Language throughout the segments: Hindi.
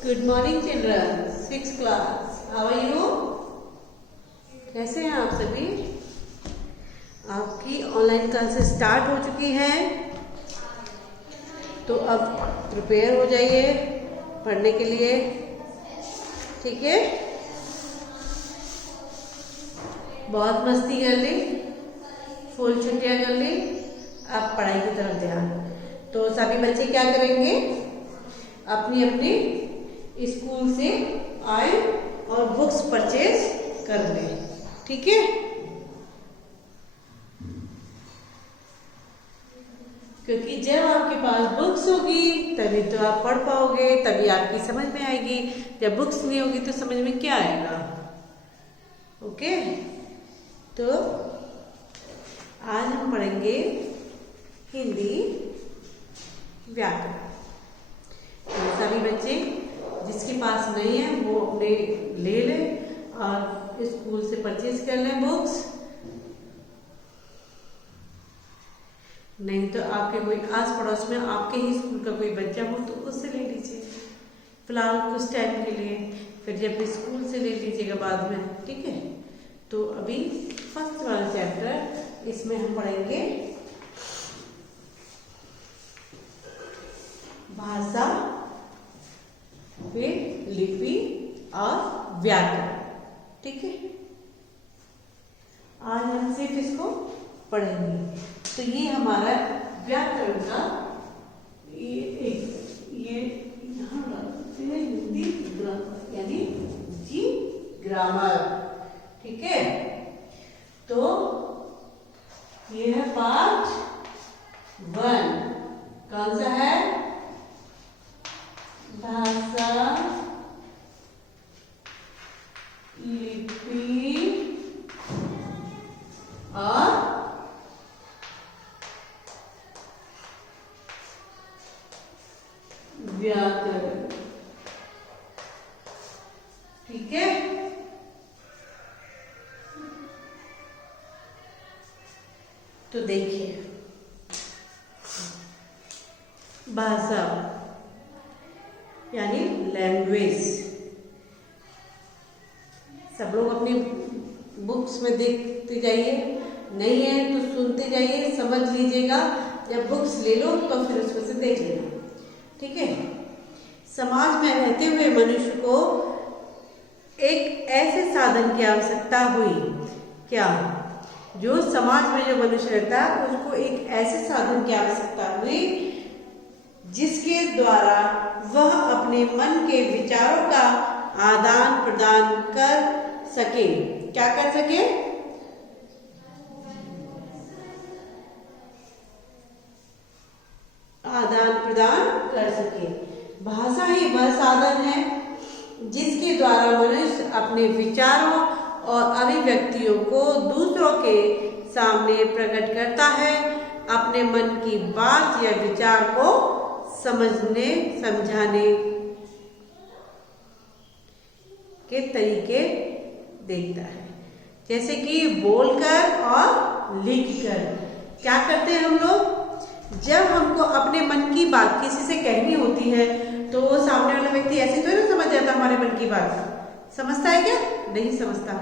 Good morning children, 6th class. How are you? कैसे हैं आप सभी? आपकी ऑनलाइन क्लासेस स्टार्ट हो चुकी हैं, तो अब प्रिपेयर हो जाइए पढ़ने के लिए। ठीक है, बहुत मस्ती कर ली, फुल छुट्टियां कर ली, अब पढ़ाई की तरफ ध्यान। तो सभी बच्चे क्या करेंगे, अपनी अपनी स्कूल से आए और बुक्स परचेज कर लें। ठीक है, क्योंकि जब आपके पास बुक्स होगी तभी तो आप पढ़ पाओगे, तभी आपकी समझ में आएगी। जब बुक्स नहीं होगी तो समझ में क्या आएगा? ओके, तो आज हम पढ़ेंगे हिंदी व्याकरण। तो सभी बच्चे जिसके पास नहीं है वो अपने ले ले और स्कूल से परचेज कर लें बुक्स। नहीं तो आपके कोई आस पड़ोस में आपके ही स्कूल का कोई बच्चा हो तो उससे ले लीजिए फिलहाल कुछ टाइम के लिए, फिर जब स्कूल से ले लीजिएगा बाद में। ठीक है, तो अभी फर्स्ट वाला चैप्टर, इसमें हम पढ़ेंगे भाषा, फिर लिपि और व्याकरण। ठीक है, आज हम सिर्फ इसको पढ़ेंगे। तो ये हमारा व्याकरण का ये यहाँ हिंदी ग्रामर यानी जी ग्रामर। ठीक है, तो ये है पार्ट 1। कौन सा है? भाषा, लिपि और व्याकरण। ठीक है, तो देखिए, भाषा यानी लैंग्वेज। सब लोग अपनी बुक्स में देखते जाइए, नहीं है तो सुनते जाइए, समझ लीजिएगा। जब बुक्स ले लो तो फिर उसमें से देख लेना। ठीक है, समाज में रहते हुए मनुष्य को एक ऐसे साधन की आवश्यकता हुई। क्या? जो समाज में जो मनुष्य रहता है उसको एक ऐसे साधन की आवश्यकता हुई जिसके द्वारा वह अपने मन के विचारों का आदान प्रदान कर सके। क्या कर सके? आदान प्रदान कर सके। भाषा ही वह साधन है जिसके द्वारा मनुष्य अपने विचारों और अभिव्यक्तियों को दूसरों के सामने प्रकट करता है, अपने मन की बात या विचार को समझने समझाने के तरीके देखता है। जैसे कि बोलकर और लिखकर। क्या करते हैं हम लोग? जब हमको अपने मन की बात किसी से कहनी होती है तो सामने वाला व्यक्ति ऐसे तो नहीं समझ जाता हमारे मन की बात। समझता है क्या? नहीं समझता।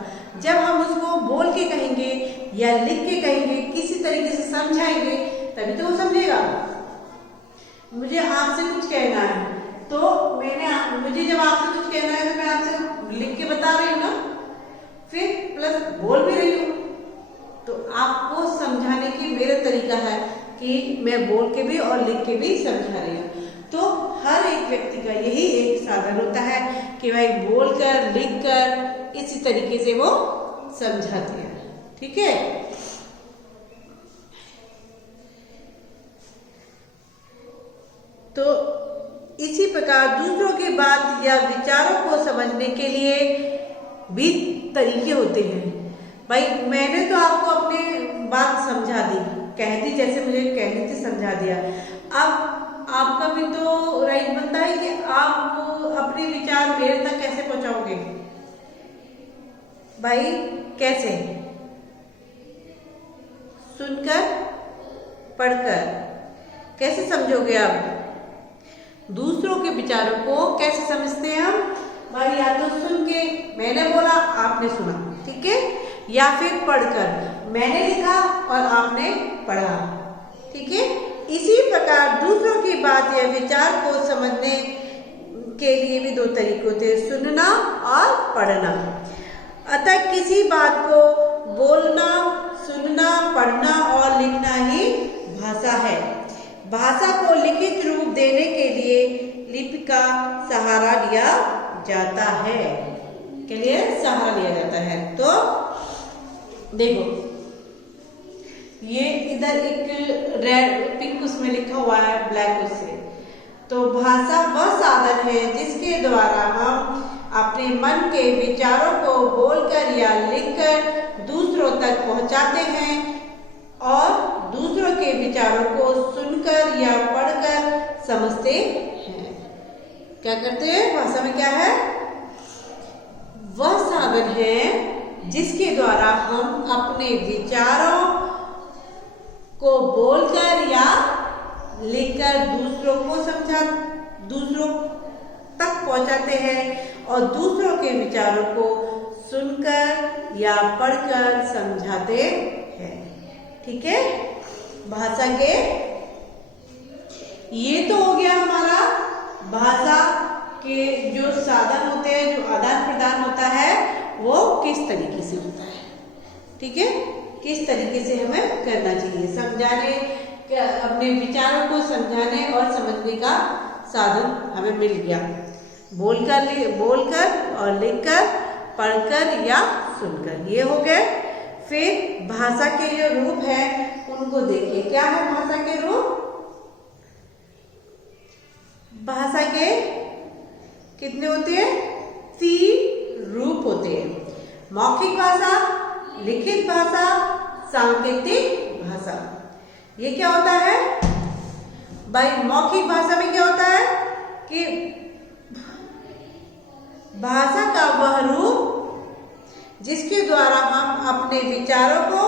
जब हम उसको बोल के कहेंगे या लिख के कहेंगे, किसी तरीके से समझाएंगे, तभी तो वो समझेगा। मुझे आपसे कुछ कहना है तो मुझे जब आपसे कुछ कहना है तो मैं आपसे लिख के बता रही हूँ ना, फिर प्लस बोल भी रही हूँ, तो आपको समझाने की मेरा तरीका है कि मैं बोल के भी और लिख के भी समझा रही हूँ। तो हर एक व्यक्ति का यही एक साधन होता है कि भाई बोलकर लिखकर इसी तरीके से वो समझाते हैं। ठीक है, तो इसी प्रकार दूसरों की बात या विचारों को समझने के लिए भी तरीके होते हैं। भाई मैंने तो आपको अपनी बात समझा दी, कह दी, जैसे मुझे कहनी थी समझा दिया। अब आपका भी तो राइट बनता है कि आप अपने विचार मेरे तक कैसे पहुंचाओगे। भाई कैसे? सुनकर, पढ़कर। कैसे समझोगे आप? दूसरों के विचारों को कैसे समझते हैं हम? भाई या तो सुन के, मैंने बोला आपने सुना, ठीक है, या फिर पढ़कर, मैंने लिखा और आपने पढ़ा, ठीक है। इसी प्रकार दूसरों की बात या विचार को समझने के लिए भी दो तरीके होते हैं, सुनना और पढ़ना। अतः किसी बात को बोलना, सुनना, पढ़ना और लिखना ही भाषा है। भाषा को लिखित रूप देने के लिए लिपि का सहारा लिया जाता है, के लिए सहारा लिया जाता है। तो देखो ये इधर एक रेड पिंक उसमें लिखा हुआ है ब्लैक उससे। तो भाषा वह साधन है जिसके द्वारा हम अपने मन के विचारों को बोलकर या लिखकर दूसरों तक पहुंचाते हैं और दूसरों के विचारों को सुनकर या पढ़कर समझते हैं। क्या करते हैं? भाषा में क्या है? वह साधन है जिसके द्वारा हम अपने विचारों को बोलकर या लिखकर दूसरों तक पहुंचाते हैं और दूसरों के विचारों को सुनकर या पढ़कर समझाते हैं, ठीक है। भाषा के ये तो हो गया हमारा भाषा के जो साधन होते हैं, जो आदान प्रदान होता है वो किस तरीके से होता है, ठीक है, किस तरीके से हमें करना चाहिए। समझाने, अपने विचारों को समझाने और समझने का साधन हमें मिल गया, बोलकर और लिखकर, पढ़कर या सुनकर, ये हो गए। फिर भाषा के जो रूप है उनको देखिए, क्या है भाषा के रूप? भाषा के कितने होते हैं? 3 रूप होते हैं, मौखिक भाषा, लिखित भाषा, सांकेतिक भाषा। ये क्या होता है भाई? मौखिक भाषा में क्या होता है कि भाषा का वह रूप जिसके द्वारा हम अपने विचारों को,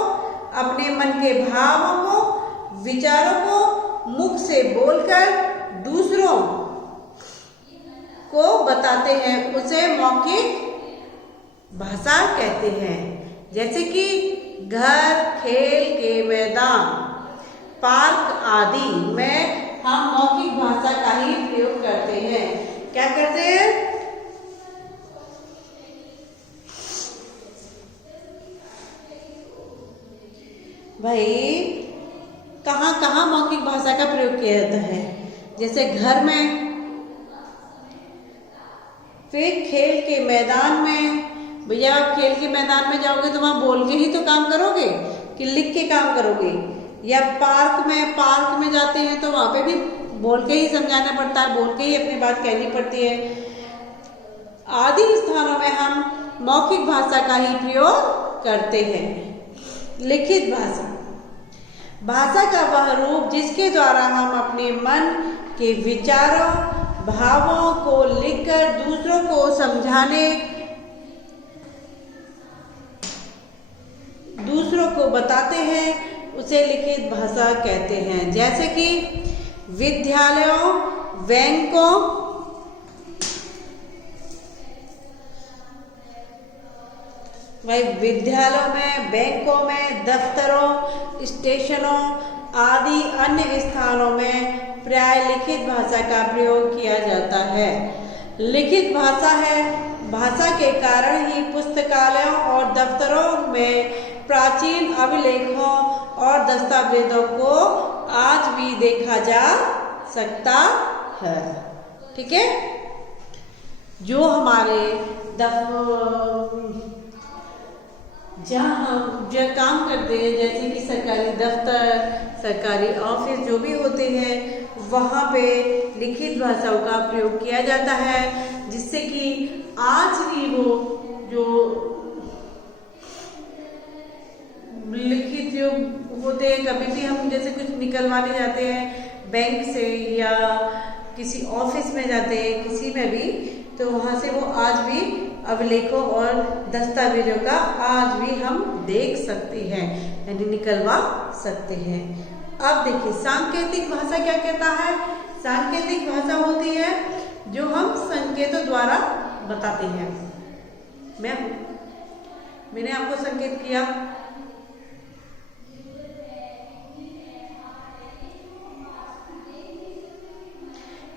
अपने मन के भावों को, विचारों को मुख से बोलकर दूसरों को बताते हैं, उसे मौखिक भाषा कहते हैं। जैसे कि घर, खेल के मैदान, पार्क आदि में हम मौखिक भाषा का ही प्रयोग करते हैं। क्या करते हैं भाई? कहाँ कहाँ मौखिक भाषा का प्रयोग किया जाता है? जैसे घर में, फिर खेल के मैदान में। भैया आप खेल के मैदान में जाओगे तो वहां बोल के ही तो काम करोगे कि लिख के काम करोगे? या पार्क में जाते हैं तो वहां पे भी बोल के ही समझाना पड़ता है, बोल के ही अपनी बात कहनी पड़ती है। आदि स्थानों में हम मौखिक भाषा का ही प्रयोग करते हैं। लिखित भाषा, भाषा का वह रूप जिसके द्वारा हम अपने मन के विचारों, भावों को लिखकर दूसरों को समझाने, दूसरों को बताते हैं, उसे लिखित भाषा कहते हैं। जैसे कि विद्यालयों, बैंकों, विद्यालयों में, बैंकों में, दफ्तरों, स्टेशनों आदि अन्य स्थानों में प्राय लिखित भाषा का प्रयोग किया जाता है। लिखित भाषा है, भाषा के कारण ही पुस्तकालयों और दफ्तरों में प्राचीन अभिलेखों और दस्तावेजों को आज भी देखा जा सकता है, ठीक है। जो हमारे जहाँ हम जो काम करते हैं, जैसे कि सरकारी दफ्तर, सरकारी ऑफिस जो भी होते हैं, वहाँ पे लिखित भाषाओं का प्रयोग किया जाता है, जिससे कि आज भी वो जो लिखित जो होते हैं, कभी भी हम जैसे कुछ निकलवाने जाते हैं बैंक से या किसी ऑफिस में जाते हैं, किसी में भी, तो वहाँ से वो आज भी अभिलेखों और दस्तावेजों का आज भी हम देख सकते हैं, यानी निकलवा सकते हैं। अब देखिए सांकेतिक भाषा क्या कहता है? सांकेतिक भाषा होती है जो हम संकेतों द्वारा बताते हैं। मैंने आपको संकेत किया,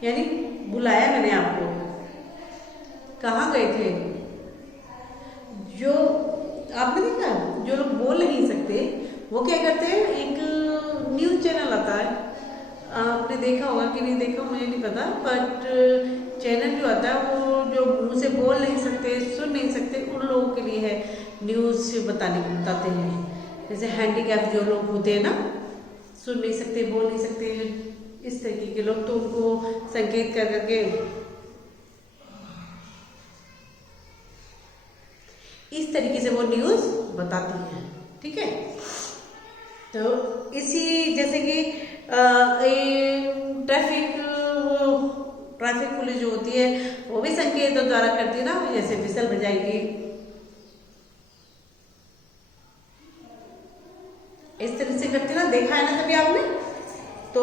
यानी बुलाया मैंने आपको, कहाँ गए थे? जो आपने देखा, जो लोग बोल नहीं सकते वो क्या करते हैं, एक न्यूज चैनल आता है, आपने देखा होगा कि नहीं देखा मुझे नहीं पता, बट चैनल जो आता है वो जो मुंह से बोल नहीं सकते, सुन नहीं सकते, उन लोगों के लिए है, न्यूज़ बताते हैं। जैसे हैंडीकैप जो लोग होते हैं ना, सुन नहीं सकते, बोल नहीं सकते, इस तरीके के लोग, तो उनको संकेत कर करके इस तरीके से वो न्यूज़ बताती हैं। ठीक है, तो इसी जैसे कि ट्रैफिक पुलिस जो होती है वो भी संकेतों द्वारा करती है ना, जैसे विसल बजाएगी, इस तरह से करती है ना, देखा है ना कभी आपने। तो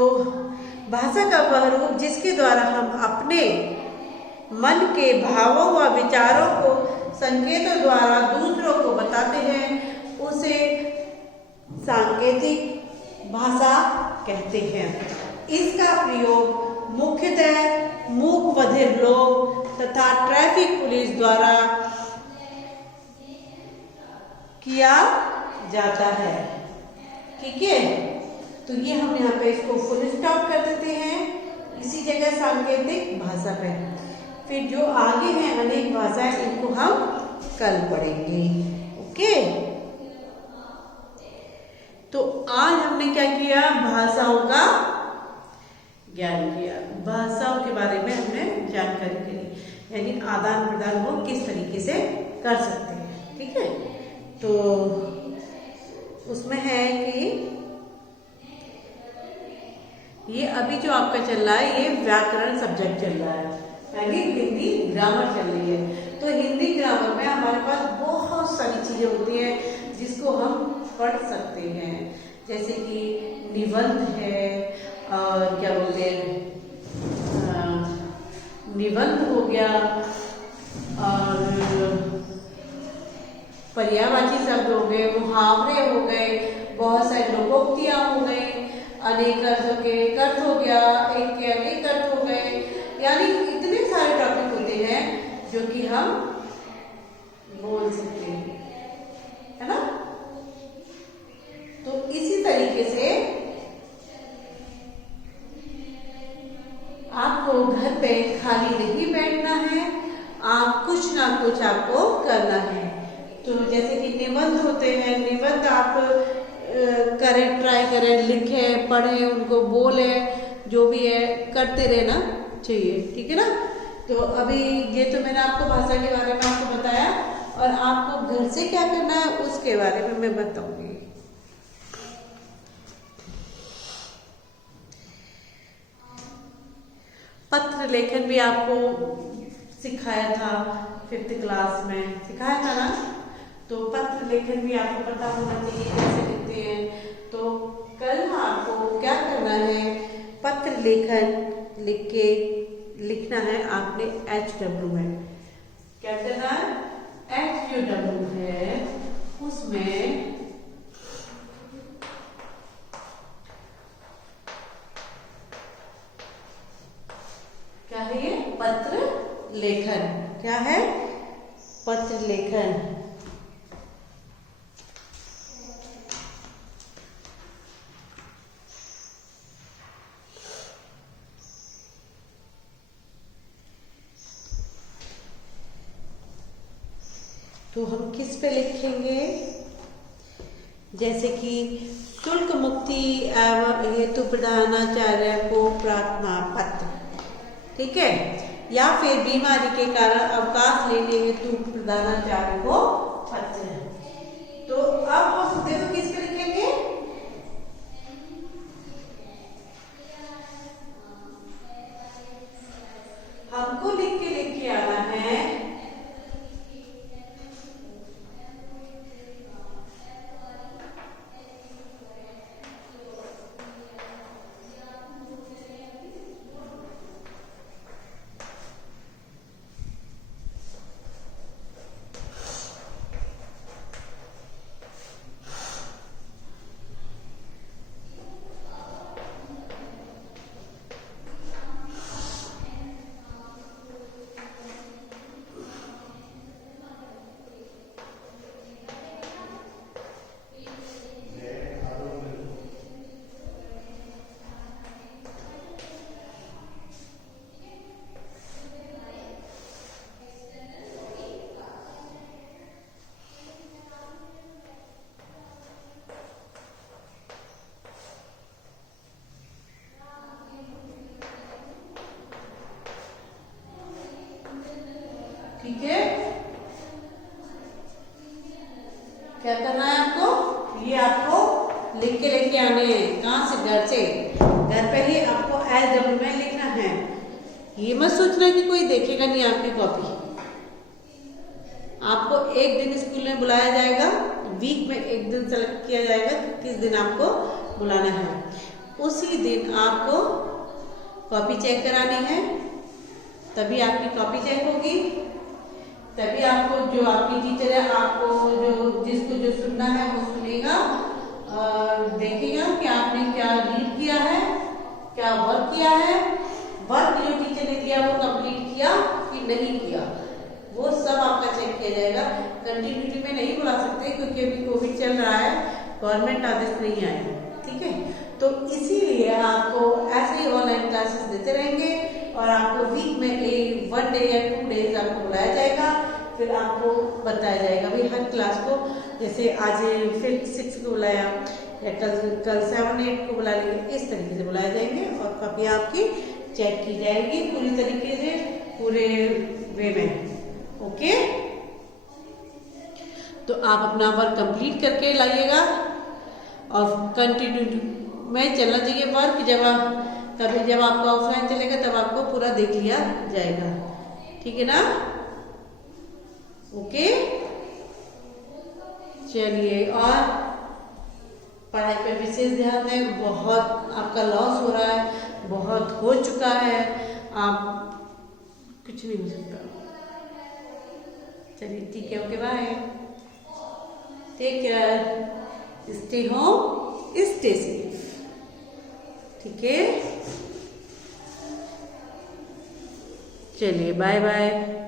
भाषा का वह रूप जिसके द्वारा हम अपने मन के भावों व विचारों को संकेतों द्वारा दूसरों को बताते हैं, उसे सांकेतिक भाषा कहते हैं। इसका प्रयोग मुख्यतः मूक बधिर लोग तथा ट्रैफिक पुलिस द्वारा किया जाता है। ठीक है, तो ये हम यहाँ पे इसको फुल स्टॉप कर देते हैं इसी जगह सांकेतिक भाषा पे। फिर जो आगे हैं अनेक भाषाएं, इनको हम कल पढ़ेंगे। ओके, तो आज हमने क्या किया, भाषाओं का ज्ञान किया, भाषाओं के बारे में हमने जानकारी करी, यानी आदान प्रदान वो किस तरीके से कर सकते हैं। ठीक है, तो उसमें है कि ये अभी जो आपका चल रहा है, ये व्याकरण सब्जेक्ट चल रहा है, यानी हिंदी ग्रामर चल रही है। तो हिंदी ग्रामर में हमारे पास बहुत सारी चीजें होती हैं जिसको हम पढ़ सकते हैं, जैसे कि निबंध है, और क्या बोलते हैं, निबंध हो गया, और पर्यायवाची शब्द हो गए, मुहावरे हो गए, बहुत सारे लोकोक्तियां हो गई, अनेक अर्थों के अर्थ हो गया, एक के अनेक अर्थ हो गए, यानी इतने सारे टॉपिक होते हैं जो कि हम बोल सकते हैं, है ना। तो इसी तरीके से आपको घर पे खाली नहीं बैठना है, आप कुछ ना कुछ आपको करना है। तो जैसे कि निबंध होते हैं, निबंध आप करें, ट्राई करें, लिखें, पढ़ें, उनको बोलें, जो भी है करते रहना चाहिए। ठीक है ना। तो अभी ये तो मैंने आपको भाषा के बारे में आपको बताया, और आपको घर से क्या करना है उसके बारे में मैं बताऊंगी। पत्र लेखन भी आपको सिखाया था, 5th क्लास में सिखाया था ना। तो पत्र लेखन भी आपको पता होना चाहिए कैसे लिखते हैं। तो कल आपको क्या करना है, पत्र लेखन लिखना है आपने HW में। क्या करना है, HW है, उसमें क्या है, ये पत्र लेखन। क्या है, पत्र लेखन। तो हम किस पे लिखेंगे, जैसे कि शुल्क मुक्ति एवं हेतु प्रधानाचार्य को प्रार्थना पत्र, ठीक है, या फिर बीमारी के कारण अवकाश लेने हेतु प्रधानाचार्य को पत्र। तो अब हम देखो किस पे लिखेंगे, हमको लिख के आना है ठीक है, क्या करना है आपको, ये आपको लिख के लेके आने हैं। कहाँ से, घर से। घर पे ही आपको SWM लिखना है। ये मत सोचना कि कोई देखेगा नहीं आपकी कॉपी। आपको एक दिन स्कूल में बुलाया जाएगा, वीक में एक दिन सेलेक्ट किया जाएगा कि किस दिन आपको बुलाना है। उसी दिन आपको कॉपी चेक करानी है, तभी आपकी कॉपी चेक होगी, तभी आपको जो आपकी टीचर है आपको जिसको जो सुनना है वो सुनेगा और देखेगा कि आपने क्या रीड किया है, क्या वर्क किया है, वर्क जो टीचर ने दिया वो कंप्लीट किया कि नहीं किया, वो सब आपका चेक किया जाएगा। कंटिन्यूटी में नहीं बुला सकते क्योंकि अभी कोविड चल रहा है, गवर्नमेंट आदेश नहीं आए, ठीक है। तो इसीलिए आपको ऐसे ही ऑनलाइन क्लासेस देते रहेंगे और आपको वीक में 1 डे या 2 डेज आपको बुलाया जाएगा, फिर आपको बताया जाएगा भाई हर क्लास को, जैसे आज 5th 6th को बुलाया या कल 7 8 को बुला लेंगे, इस तरीके से बुलाए जाएंगे और कॉपी आपकी चेक की जाएगी पूरी तरीके से, पूरे वे में। ओके, तो आप अपना वर्क कंप्लीट करके लाइएगा और कंटिन्यू में चलना चाहिए वर्क। तभी जब आपका ऑफलाइन चलेगा तब आपको पूरा देख लिया जाएगा, ठीक है ना। ओके, चलिए, और पढ़ाई पे विशेष ध्यान दें। बहुत आपका लॉस हो रहा है, बहुत हो चुका है, आप कुछ नहीं हो सकता। चलिए ठीक है, okay, bye, take care, stay home, stay safe, ठीक है। चलिए, बाय बाय।